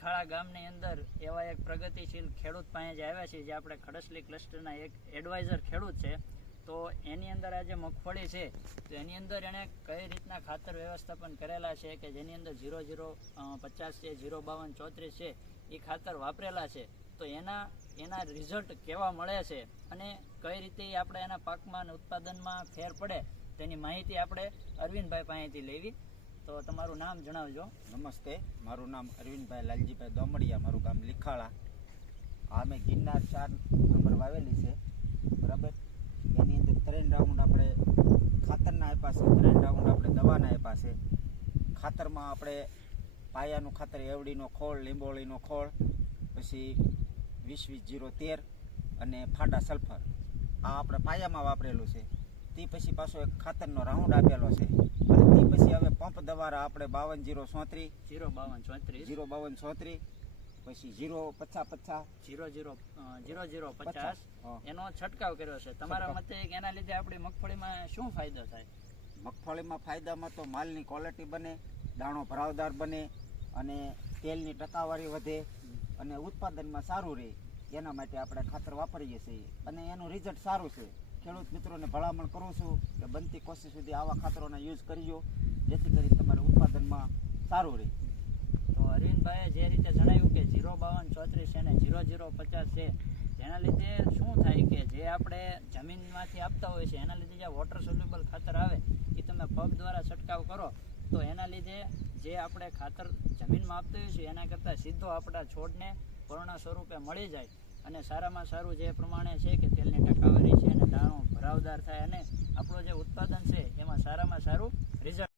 લીખાળા ગામની અંદર એવા એક પ્રગતિશીલ ખેડૂત પાસે જે આવ્યા છે, જે આપણે ખડસલી ક્લસ્ટરના એક એડવાઇઝર ખેડૂત છે. તો એની અંદર આ જે મગફળી છે, તો એની અંદર એણે કઈ રીતના ખાતર વ્યવસ્થાપન કરેલા છે કે જેની અંદર 0050 છે, 05234 છે, એ ખાતર વાપરેલા છે. તો એના રિઝલ્ટ કેવા મળે છે અને કઈ રીતે આપણે એના પાકમાં અને ઉત્પાદનમાં ફેર પડે તેની માહિતી આપણે અરવિંદભાઈ પાસેથી લેવી. તો તમારું નામ જણાવજો. નમસ્તે, મારું નામ અરવિંદભાઈ લાલજીભાઈ દોમડિયા, મારું ગામ લીખાળા. આ મેં ગિરનાર 4 નંબર વાવેલી છે, બરાબર. એની અંદર 3 રાઉન્ડ આપણે ખાતરના આપ્યા છે, 3 રાઉન્ડ આપણે દવાના આપ્યા છે. ખાતરમાં આપણે પાયાનું ખાતર એવડીનો ખોળ, લીંબોળીનો ખોળ, પછી 20-20-0-13 અને ફાડા સલ્ફર, આ આપણે પાયામાં વાપરેલું છે. તે પછી પાછો એક ખાતરનો રાઉન્ડ આપેલો છે. અને તે પછી હવે પંપ દ્વારા આપણે 52-0-34 052-34 પછી 0-50-50 એનો છંટકાવ કર્યો છે. તમારા મતે એના લીધે આપણી મગફળીમાં શું ફાયદો થાય? મગફળીમાં ફાયદામાં તો માલની ક્વોલિટી બને, દાણો ભરાવદાર બને અને તેલની ટકાવારી વધે અને ઉત્પાદનમાં સારું રહે. એના માટે આપણે ખાતર વાપરીએ છીએ અને એનું રિઝલ્ટ સારું છે. ખેડૂત મિત્રોને ભલામણ કરું છું કે બનતી કોશિશ સુધી આવા ખાતરોના યુઝ કરજો, જેથી કરી તમારે ઉત્પાદનમાં સારું રહે. તો અરવિંદભાઈએ જે રીતે જણાવ્યું કે 052-34 છે અને 0050 છે, જેના લીધે શું થાય કે જે આપણે જમીનમાંથી આપતા હોય છે એના લીધે જે વોટર સોલ્યુબલ ખાતર આવે એ તમે પગ દ્વારા છંટકાવ કરો તો એના લીધે જે આપણે ખાતર જમીનમાં આપતા હોઈએ છીએ એના કરતાં સીધો આપણા છોડને પૂર્ણ સ્વરૂપે મળી જાય અને સારામાં સારું જે પ્રમાણે છે કે તેલની ટકાવારી છે અને દાણો ભરાવદાર થાય અને આપણું જે ઉત્પાદન છે એમાં સારામાં સારું રિઝલ્ટ